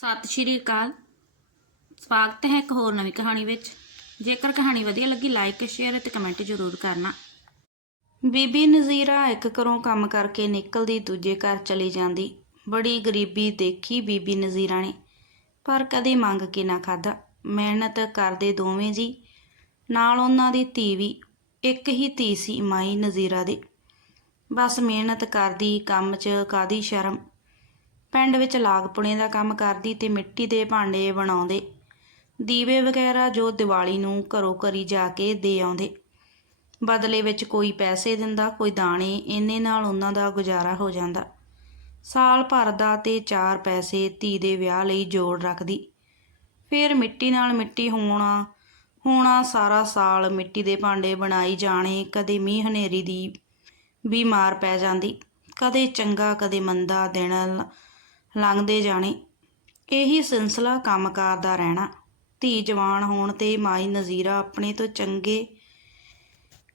ਸਤਿ ਸ਼੍ਰੀ ਅਕਾਲ। ਸਵਾਗਤ ਹੈ ਇੱਕ ਹੋਰ ਨਵੀਂ ਕਹਾਣੀ ਵਿੱਚ। ਜੇਕਰ ਕਹਾਣੀ ਵਧੀਆ ਲੱਗੀ ਲਾਈਕ ਸ਼ੇਅਰ ਅਤੇ ਕਮੈਂਟ ਜ਼ਰੂਰ ਕਰਨਾ। ਬੀਬੀ ਨਜ਼ੀਰਾ ਇੱਕ ਘਰੋਂ ਕੰਮ ਕਰਕੇ ਨਿਕਲਦੀ, ਦੂਜੇ ਘਰ ਚਲੀ ਜਾਂਦੀ। ਬੜੀ ਗਰੀਬੀ ਦੇਖੀ ਬੀਬੀ ਨਜ਼ੀਰਾ ਨੇ। ਪਰ ਕਦੇ ਮੰਗ ਕੇ ਨਾ ਖਾਦਾ ਮਿਹਨਤ ਕਰਦੇ ਦੋਵੇਂ ਜੀ। ਨਾਲ ਉਹਨਾਂ ਦੀ ਧੀ ਵੀ। ਇੱਕ ਹੀ ਧੀ ਸੀ ਮਾਈ ਨਜ਼ੀਰਾ ਦੀ। ਬਸ ਮਿਹਨਤ ਕਰਦੀ, ਕੰਮ 'ਚ ਕਾਦੀ ਸ਼ਰਮ। ਪਿੰਡ ਵਿੱਚ ਲਾਗਪੁਣੇ ਦਾ ਕੰਮ ਕਰਦੀ ਤੇ ਮਿੱਟੀ ਦੇ ਭਾਂਡੇ ਬਣਾਉਂਦੇ। ਦੀਵੇ ਵਗੈਰਾ ਜੋ ਦੀਵਾਲੀ ਨੂੰ ਘਰੋਂ ਘਰੀ ਜਾ ਕੇ ਦੇ ਆਉਂਦੇ। ਬਦਲੇ ਵਿੱਚ ਕੋਈ ਪੈਸੇ ਦਿੰਦਾ, ਕੋਈ ਦਾਣੇ, ਇੰਨੇ ਨਾਲ ਉਹਨਾਂ ਦਾ ਗੁਜ਼ਾਰਾ ਹੋ ਜਾਂਦਾ। ਸਾਲ ਭਰ ਦਾ ਤੇ ਚਾਰ ਪੈਸੇ ਧੀ ਦੇ ਵਿਆਹ ਲਈ ਜੋੜ ਰੱਖਦੀ। ਫਿਰ ਮਿੱਟੀ ਨਾਲ ਮਿੱਟੀ ਹੋਣਾ ਹੋਣਾ ਸਾਰਾ ਸਾਲ ਮਿੱਟੀ ਦੇ ਭਾਂਡੇ ਬਣਾਈ ਜਾਣੇ, ਕਦੇ ਮੀਂਹ ਹਨੇਰੀ ਦੀ ਵੀ ਮਾਰ ਪੈ ਜਾਂਦੀ, ਕਦੇ ਚੰਗਾ, ਕਦੇ ਮੰਦਾ ਦਿਨ ਲੰਘਦੇ ਜਾਣੇ। ਇਹੀ ਸਿਲਸਿਲਾ ਕੰਮਕਾਰ ਦਾ ਰਹਿਣਾ। ਧੀ ਜਵਾਨ ਹੋਣ ਤੇ ਮਾਈ ਨਜ਼ੀਰਾ ਆਪਣੇ ਤੋਂ ਚੰਗੇ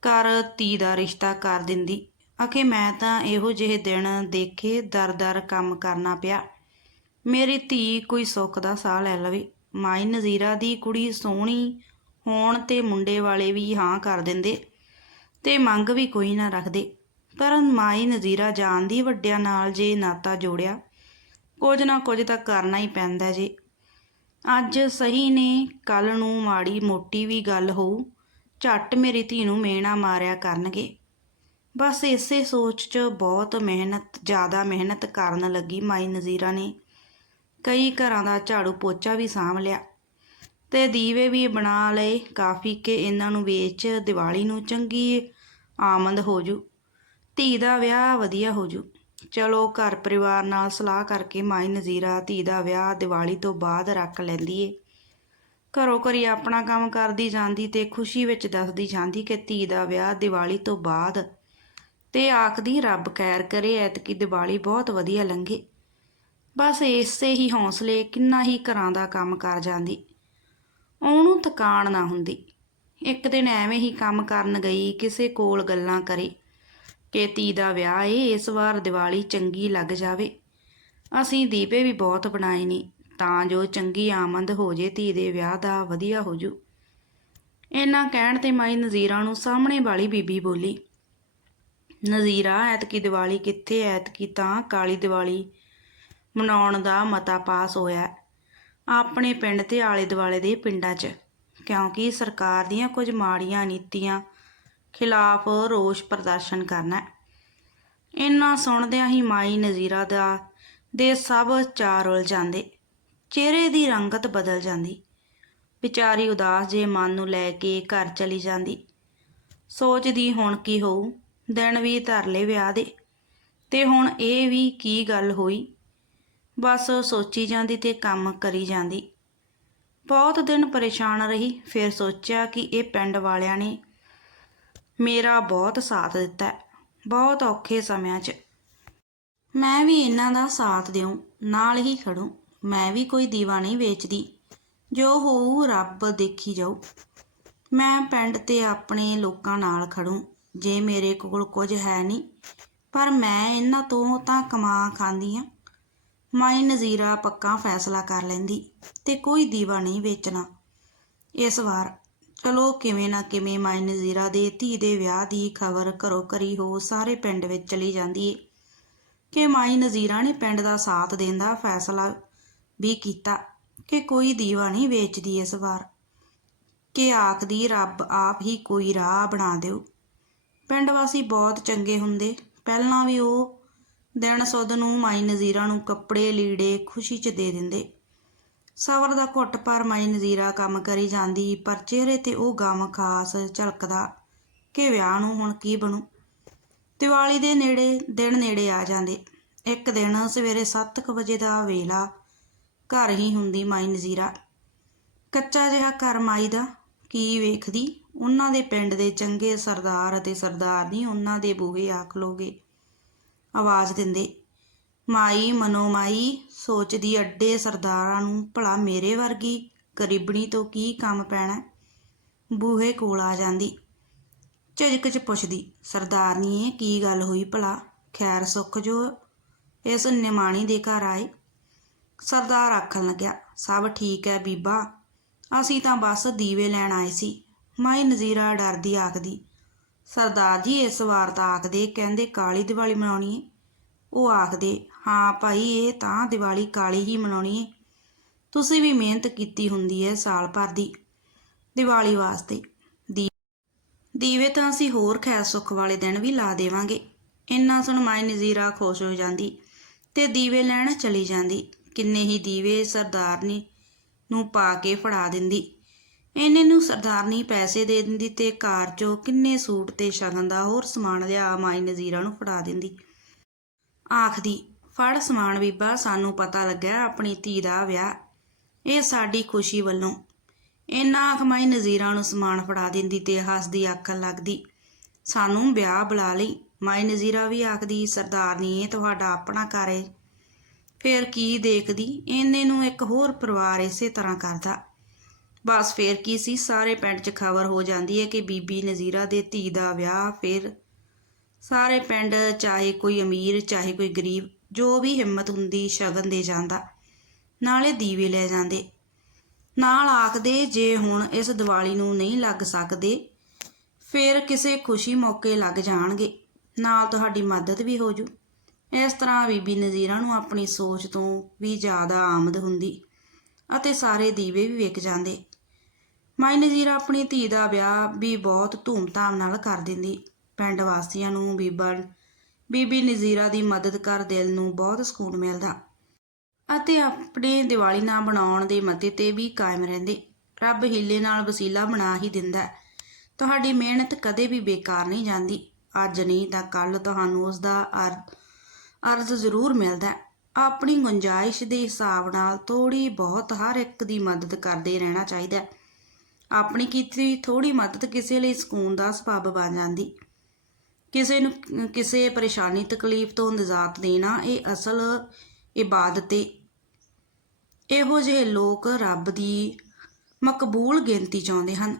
ਘਰ ਧੀ ਦਾ ਰਿਸ਼ਤਾ ਕਰ ਦਿੰਦੀ। ਅਖੇ ਮੈਂ ਤਾਂ ਇਹੋ ਜਿਹੇ ਦਿਨ ਦੇਖੇ ਦਰ-ਦਰ ਕੰਮ ਕਰਨਾ ਪਿਆ। ਮੇਰੀ ਧੀ ਕੋਈ ਸੁੱਖ ਦਾ ਸਾਹ ਲੈ ਲਵੇ। ਮਾਈ ਨਜ਼ੀਰਾ ਦੀ ਕੁੜੀ ਸੋਹਣੀ ਹੋਣ ਤੇ ਮੁੰਡੇ ਵਾਲੇ ਵੀ ਹਾਂ ਕਰ ਦਿੰਦੇ ਤੇ ਮੰਗ ਵੀ ਕੋਈ ਨਾ ਰੱਖਦੇ। ਪਰ ਮਾਈ ਨਜ਼ੀਰਾ ਜਾਣ ਦੀ ਵੱਡਿਆਂ ਨਾਲ ਜੇ ਨਾਤਾ ਜੋੜਿਆ। ਕੁਝ ਨਾ ਕੁਝ ਤਾਂ ਕਰਨਾ ਹੀ ਪੈਂਦਾ ਜੀ। ਅੱਜ ਸਹੀ ਨੇ ਕੱਲ ਨੂੰ ਮਾੜੀ ਮੋਟੀ ਵੀ ਗੱਲ ਹੋਊ। ਝੱਟ ਮੇਰੀ ਧੀ ਨੂੰ ਮੇਣਾ ਮਾਰਿਆ ਕਰਨਗੇ। ਬਸ ਇਸੇ ਸੋਚ 'ਚ ਬਹੁਤ ਮਿਹਨਤ, ਜ਼ਿਆਦਾ ਮਿਹਨਤ ਕਰਨ ਲੱਗੀ ਮਾਈ ਨਜ਼ੀਰਾ ਨੇ। ਕਈ ਘਰਾਂ ਦਾ ਝਾੜੂ ਪੋਚਾ ਵੀ ਸਾਂਭ ਲਿਆ ਤੇ ਦੀਵੇ ਵੀ ਬਣਾ ਲਏ, ਕਾਫੀ ਕਿ ਇਹਨਾਂ ਨੂੰ ਵੇਚ ਦੀਵਾਲੀ ਨੂੰ ਚੰਗੀ ਆਮਦ ਹੋ ਜੂ। ਧੀ ਦਾ ਵਿਆਹ ਵਧੀਆ ਹੋ ਜੂ। ਚਲੋ ਘਰ ਪਰਿਵਾਰ ਨਾਲ ਸਲਾਹ ਕਰਕੇ ਮਾਈ ਨਜ਼ੀਰਾ, ਧੀ ਦਾ ਵਿਆਹ ਦੀਵਾਲੀ ਤੋਂ ਬਾਅਦ ਰੱਖ ਲੈਂਦੀ ਏ। ਘਰੋਂ ਘਰੀ ਆਪਣਾ ਕੰਮ ਕਰਦੀ ਜਾਂਦੀ ਤੇ ਖੁਸ਼ੀ ਵਿੱਚ ਦੱਸਦੀ ਜਾਂਦੀ ਕਿ ਧੀ ਦਾ ਵਿਆਹ ਦੀਵਾਲੀ ਤੋਂ ਬਾਅਦ। ਤੇ ਆਖਦੀ, ਰੱਬ ਖੈਰ ਕਰੇ, ਐਤਕੀ ਦੀਵਾਲੀ ਬਹੁਤ ਵਧੀਆ ਲੰਘੇ। ਬਸ ਇਸੇ ਹੀ ਹੌਸਲੇ, ਕਿੰਨਾ ਹੀ ਘਰਾਂ ਦਾ ਕੰਮ ਕਰ ਜਾਂਦੀ। ਉਹਨੂੰ ਥਕਾਨ ਨਾ ਹੁੰਦੀ। ਇੱਕ ਦਿਨ ਐਵੇਂ ਹੀ ਕੰਮ ਕਰਨ ਗਈ, ਕਿਸੇ ਕੋਲ ਗੱਲਾਂ ਕਰੇ। ਕਿ ਧੀ ਦਾ ਵਿਆਹ ਏ, ਇਸ ਵਾਰ ਦੀਵਾਲੀ ਚੰਗੀ ਲੱਗ ਜਾਵੇ। ਅਸੀਂ ਦੀਪੇ ਵੀ ਬਹੁਤ ਬਣਾਏ ਨੇ, ਤਾਂ ਜੋ ਚੰਗੀ ਆਮਦ ਹੋ ਜੇ, ਧੀ ਦੇ ਵਿਆਹ ਦਾ ਵਧੀਆ ਹੋ ਜੂ। ਇਹਨਾਂ ਕਹਿਣ ਤੇ ਮਾਈ ਨਜ਼ੀਰਾ ਨੂੰ ਸਾਹਮਣੇ ਵਾਲੀ ਬੀਬੀ ਬੋਲੀ, ਨਜ਼ੀਰਾ, ਐਤਕੀ ਦੀਵਾਲੀ ਕਿੱਥੇ ਐਤਕੀ ਤਾਂ ਕਾਲੀ ਦੀਵਾਲੀ ਮਨਾਉਣ ਦਾ ਮਤਾ ਪਾਸ ਹੋਇਆ ਆਪਣੇ ਪਿੰਡ ਤੇ ਆਲੇ ਦੁਆਲੇ ਦੇ ਪਿੰਡਾਂ 'ਚ। ਕਿਉਂਕਿ ਸਰਕਾਰ ਦੀਆਂ ਕੁਝ ਮਾੜੀਆਂ ਨੀਤੀਆਂ ਖਿਲਾਫ ਰੋਸ ਪ੍ਰਦਰਸ਼ਨ ਕਰਨਾ ਇੰਨਾ ਸੁਣਦਿਆਂ ਹੀ ਮਾਈ ਨਜ਼ੀਰਾ ਦਾ ਦੇ ਸਭ ਚਾਰ ਉਲ ਜਾਂਦੇ। ਚਿਹਰੇ ਦੀ ਰੰਗਤ ਬਦਲ ਜਾਂਦੀ। ਵਿਚਾਰੀ ਉਦਾਸ ਜੇ ਮਨ ਨੂੰ ਲੈ ਕੇ ਘਰ ਚਲੀ ਜਾਂਦੀ। ਸੋਚਦੀ, ਹੁਣ ਕੀ ਹੋਊ? ਦਿਨ ਵੀ ਧਰ ਲਏ ਵਿਆਹ ਦੇ। ਤੇ ਹੁਣ ਇਹ ਵੀ ਕੀ ਗੱਲ ਹੋਈ? ਬਸ ਸੋਚੀ ਜਾਂਦੀ ਤੇ ਕੰਮ ਕਰੀ ਜਾਂਦੀ। ਬਹੁਤ ਦਿਨ ਪਰੇਸ਼ਾਨ ਰਹੀ। ਫਿਰ ਸੋਚਿਆ ਕਿ ਇਹ ਪਿੰਡ ਵਾਲਿਆਂ ਨੇ ਮੇਰਾ ਬਹੁਤ ਸਾਥ ਦਿੱਤਾ ਹੈ, ਬਹੁਤ ਔਖੇ ਸਮਿਆਂ 'ਚ। ਮੈਂ ਵੀ ਇਹਨਾਂ ਦਾ ਸਾਥ ਦਿਉ ਨਾਲ ਹੀ ਖੜੂ। ਮੈਂ ਵੀ ਕੋਈ ਦੀਵਾ ਨਹੀਂ ਵੇਚਦੀ। ਜੋ ਹੋਊ ਰੱਬ ਦੇਖੀ ਜਾਊ। ਮੈਂ ਪਿੰਡ ਤੇ ਆਪਣੇ ਲੋਕਾਂ ਨਾਲ ਖੜੂ। ਜੇ ਮੇਰੇ ਕੋਲ ਕੁਝ ਹੈ ਨਹੀਂ ਪਰ ਮੈਂ ਇਹਨਾਂ ਤੋਂ ਤਾਂ ਕਮਾ ਖਾਂਦੀ ਆ ਮਾਈ ਨਜ਼ੀਰਾ ਪੱਕਾ ਫੈਸਲਾ ਕਰ ਲੈਂਦੀ ਤੇ ਕੋਈ ਦੀਵਾ ਨਹੀਂ ਵੇਚਣਾ। ਇਸ ਵਾਰ ਚਲੋ ਕਿਵੇਂ ਨਾ ਕਿਵੇਂ ਮਾਈ ਨਜ਼ੀਰਾ ਦੇ, ਧੀ ਦੇ ਵਿਆਹ ਦੀ ਖਬਰ ਘਰੋਂ ਘਰੀ ਹੋ ਸਾਰੇ ਪਿੰਡ ਵਿੱਚ ਚਲੀ ਜਾਂਦੀ ਏ। ਕਿ ਮਾਈ ਨਜ਼ੀਰਾ ਨੇ ਪਿੰਡ ਦਾ ਸਾਥ ਦੇਣ ਦਾ ਫੈਸਲਾ ਵੀ ਕੀਤਾ ਕਿ ਕੋਈ ਦੀਵਾ ਨਹੀਂ ਵੇਚਦੀ ਇਸ ਵਾਰ। ਕਿ ਆਖਦੀ ਰੱਬ ਆਪ ਹੀ ਕੋਈ ਰਾਹ ਬਣਾ ਦਿਓ ਪਿੰਡ ਵਾਸੀ ਬਹੁਤ ਚੰਗੇ ਹੁੰਦੇ। ਪਹਿਲਾਂ ਵੀ ਉਹ ਦਿਨ ਸੁੱਧ ਨੂੰ ਮਾਈ ਨਜ਼ੀਰਾ ਨੂੰ ਕੱਪੜੇ, ਲੀੜੇ ਖੁਸ਼ੀ 'ਚ ਦੇ ਦਿੰਦੇ। ਸਬਰ ਦਾ ਘੁੱਟ ਪਰ ਮਾਈ ਨਜ਼ੀਰਾ ਕੰਮ ਕਰੀ ਜਾਂਦੀ, ਪਰ ਚਿਹਰੇ ਤੇ ਉਹ ਗਮ ਖਾਸ ਝਲਕਦਾ। ਕਿ ਵਿਆਹ ਨੂੰ ਹੁਣ ਕੀ ਬਣੂ? ਦੀਵਾਲੀ ਦੇ ਨੇੜੇ, ਦਿਨ ਨੇੜੇ ਆ ਜਾਂਦੇ। ਇੱਕ ਦਿਨ ਸਵੇਰੇ 7:00 ਵਜੇ ਦਾ ਵੇਲਾ ਘਰ ਹੀ ਹੁੰਦੀ ਮਾਈ ਨਜ਼ੀਰਾ। ਕੱਚਾ ਜਿਹਾ ਘਰ ਮਾਈ ਦਾ, ਕੀ ਵੇਖਦੀ? ਉਹਨਾਂ ਦੇ ਪਿੰਡ ਦੇ ਚੰਗੇ ਸਰਦਾਰ ਅਤੇ ਸਰਦਾਰਨੀ ਉਹਨਾਂ ਦੇ ਬੂਹੇ ਆ ਖਲੋਗੇ ਆਵਾਜ਼ ਦਿੰਦੇ ਮਾਈ ਮਨੋਮਾਈ ਸੋਚਦੀ ਅੱਡੇ ਸਰਦਾਰਾਂ ਨੂੰ, ਭਲਾ ਮੇਰੇ ਵਰਗੀ ਗਰੀਬਣੀ ਤੋਂ ਕੀ ਕੰਮ ਪੈਣਾ? ਬੂਹੇ ਕੋਲ ਆ ਜਾਂਦੀ, ਝਿਜਕ ਚ ਪੁੱਛਦੀ ਸਰਦਾਰਨੀਏ ਕੀ ਗੱਲ ਹੋਈ ਭਲਾ? ਖੈਰ ਸੁੱਖ ਜੋ ਇਸ ਨਿਮਾਣੀ ਦੇ ਘਰ ਆਏ। ਸਰਦਾਰ ਆਖਣ ਲੱਗਿਆ, ਸਭ ਠੀਕ ਹੈ ਬੀਬਾ, ਅਸੀਂ ਤਾਂ ਬਸ ਦੀਵੇ ਲੈਣ ਆਏ ਸੀ। ਮਾਈ ਨਜ਼ੀਰਾ ਡਰਦੀ ਆਖਦੀ, ਸਰਦਾਰ ਜੀ ਇਸ ਵਾਰ ਤਾਂ ਆਖਦੇ ਕਹਿੰਦੇ ਕਾਲੀ ਦੀਵਾਲੀ ਮਨਾਉਣੀ ਏ। ਉਹ ਆਖਦੇ, ਹਾਂ ਭਾਈ, ਇਹ ਤਾਂ ਦੀਵਾਲੀ ਕਾਲੀ ਹੀ ਮਨਾਉਣੀ ਏ। ਤੁਸੀਂ ਵੀ ਮਿਹਨਤ ਕੀਤੀ ਹੁੰਦੀ ਹੈ ਸਾਲ ਭਰ ਦੀ ਦੀਵਾਲੀ ਵਾਸਤੇ। ਦੀ ਦੀਵੇ ਤਾਂ ਅਸੀਂ ਹੋਰ ਖੈਰ ਸੁੱਖ ਵਾਲੇ ਦਿਨ ਵੀ ਲਾ ਦੇਵਾਂਗੇ। ਇੰਨਾ ਸੁਣ ਮਾਈ ਨਜ਼ੀਰਾ ਖੁਸ਼ ਹੋ ਜਾਂਦੀ ਤੇ ਦੀਵੇ ਲੈਣ ਚਲੀ ਜਾਂਦੀ। ਕਿੰਨੇ ਹੀ ਦੀਵੇ ਸਰਦਾਰਨੀ ਨੂੰ ਪਾ ਕੇ ਫੜਾ ਦਿੰਦੀ। ਇਹਨੇ ਨੂੰ ਸਰਦਾਰਨੀ ਪੈਸੇ ਦੇ ਦਿੰਦੀ ਤੇ ਕਾਰ ਚੋਂ ਕਿੰਨੇ ਸੂਟ ਤੇ ਸ਼ਗਨ ਦਾ ਹੋਰ ਸਮਾਨ ਲਿਆ ਮਾਈ ਨਜ਼ੀਰਾ ਨੂੰ ਫੜਾ ਦਿੰਦੀ। ਆਖਦੀ, ਫੜ ਸਮਾਨ ਬੀਬਾ, ਸਾਨੂੰ ਪਤਾ ਲੱਗਿਆ ਆਪਣੀ ਧੀ ਦਾ ਵਿਆਹ। ਇਹ ਸਾਡੀ ਖੁਸ਼ੀ ਵੱਲੋਂ। ਇਹਨਾਂ ਆਖ ਮਾਈ ਨਜ਼ੀਰਾ ਨੂੰ ਸਮਾਨ ਫੜਾ ਦਿੰਦੀ ਤੇ ਹੱਸਦੀ ਆਖਣ ਲੱਗਦੀ, ਸਾਨੂੰ ਵਿਆਹ ਬੁਲਾ ਲਈ। ਮਾਈ ਨਜ਼ੀਰਾ ਵੀ ਆਖਦੀ ਸਰਦਾਰਨੀ ਇਹ ਤੁਹਾਡਾ ਆਪਣਾ ਘਰ ਏ। ਫੇਰ ਕੀ ਦੇਖਦੀ, ਇਹਨੇ ਨੂੰ ਇੱਕ ਹੋਰ ਪਰਿਵਾਰ ਇਸੇ ਤਰ੍ਹਾਂ ਕਰਦਾ। ਬਸ ਫੇਰ ਕੀ ਸੀ, ਸਾਰੇ ਪਿੰਡ 'ਚ ਖਬਰ ਹੋ ਜਾਂਦੀ ਹੈ ਕਿ ਬੀਬੀ ਨਜ਼ੀਰਾ ਦੇ ਧੀ ਦਾ ਵਿਆਹ ਫਿਰ ਸਾਰੇ ਪਿੰਡ, ਚਾਹੇ ਕੋਈ ਅਮੀਰ, ਚਾਹੇ ਕੋਈ ਗਰੀਬ, ਜੋ ਵੀ ਹਿੰਮਤ ਹੁੰਦੀ ਸ਼ਗਨ ਦੇ ਜਾਂਦਾ, ਨਾਲੇ ਦੀਵੇ ਲੈ ਜਾਂਦੇ। ਨਾਲ ਆਖਦੇ, ਜੇ ਹੁਣ ਇਸ ਦੀਵਾਲੀ ਨੂੰ ਨਹੀਂ ਲੱਗ ਸਕਦੇ, ਫਿਰ ਕਿਸੇ ਖੁਸ਼ੀ ਮੌਕੇ ਲੱਗ ਜਾਣਗੇ। ਨਾਲ ਤੁਹਾਡੀ ਮਦਦ ਵੀ ਹੋ ਜੂ। ਇਸ ਤਰ੍ਹਾਂ ਬੀਬੀ ਨਜ਼ੀਰਾ ਨੂੰ ਆਪਣੀ ਸੋਚ ਤੋਂ ਵੀ ਜ਼ਿਆਦਾ ਆਮਦ ਹੁੰਦੀ ਅਤੇ ਸਾਰੇ ਦੀਵੇ ਵੀ ਵਿਕ ਜਾਂਦੇ। ਮਾਈ ਨਜ਼ੀਰਾ ਆਪਣੀ ਧੀ ਦਾ ਵਿਆਹ ਵੀ ਬਹੁਤ ਧੂਮਧਾਮ ਨਾਲ ਕਰ ਦਿੰਦੀ। ਪਿੰਡ ਵਾਸੀਆਂ ਨੂੰ ਬੀਬਾ ਬੀਬੀ ਨਜ਼ੀਰਾ ਦੀ ਮਦਦ ਕਰ ਦਿਲ ਨੂੰ ਬਹੁਤ ਸਕੂਨ ਮਿਲਦਾ ਅਤੇ ਆਪਣੇ ਦੀਵਾਲੀ ਨਾ ਬਣਾਉਣ ਦੇ ਮਤੇ ਤੇ ਵੀ ਕਾਇਮ ਰਹਿੰਦੇ। ਰੱਬ ਹੀਲੇ ਨਾਲ ਵਸੀਲਾ ਬਣਾ ਹੀ ਦਿੰਦਾ ਤੁਹਾਡੀ ਮਿਹਨਤ ਕਦੇ ਵੀ ਬੇਕਾਰ ਨਹੀਂ ਜਾਂਦੀ। ਅੱਜ ਨਹੀਂ ਤਾਂ ਕੱਲ ਤੁਹਾਨੂੰ ਉਸ ਦਾ ਅਰ- ਅਰਜ਼ ਜ਼ਰੂਰ ਮਿਲਦਾ ਆਪਣੀ ਗੁੰਜਾਇਸ਼ ਦੇ ਹਿਸਾਬ ਨਾਲ ਥੋੜੀ ਬਹੁਤ ਹਰ ਇੱਕ ਦੀ ਮਦਦ ਕਰਦੇ ਰਹਿਣਾ ਚਾਹੀਦਾ ਆਪਣੀ ਕੀਤੀ ਥੋੜੀ ਮਦਦ ਕਿਸੇ ਲਈ ਸਕੂਨ ਦਾ ਸਬੱਬ ਬਣ ਜਾਂਦੀ। ਕਿਸੇ ਨੂੰ, ਕਿਸੇ ਪਰੇਸ਼ਾਨੀ, ਤਕਲੀਫ ਤੋਂ ਨਿਜਾਤ ਦੇਣਾ ਇਹ ਅਸਲ ਇਬਾਦਤ ਏ। ਇਹੋ ਜਿਹੇ ਲੋਕ ਰੱਬ ਦੀ ਮਕਬੂਲ ਗਿਣਤੀ ਚਾਹੁੰਦੇ ਹਨ।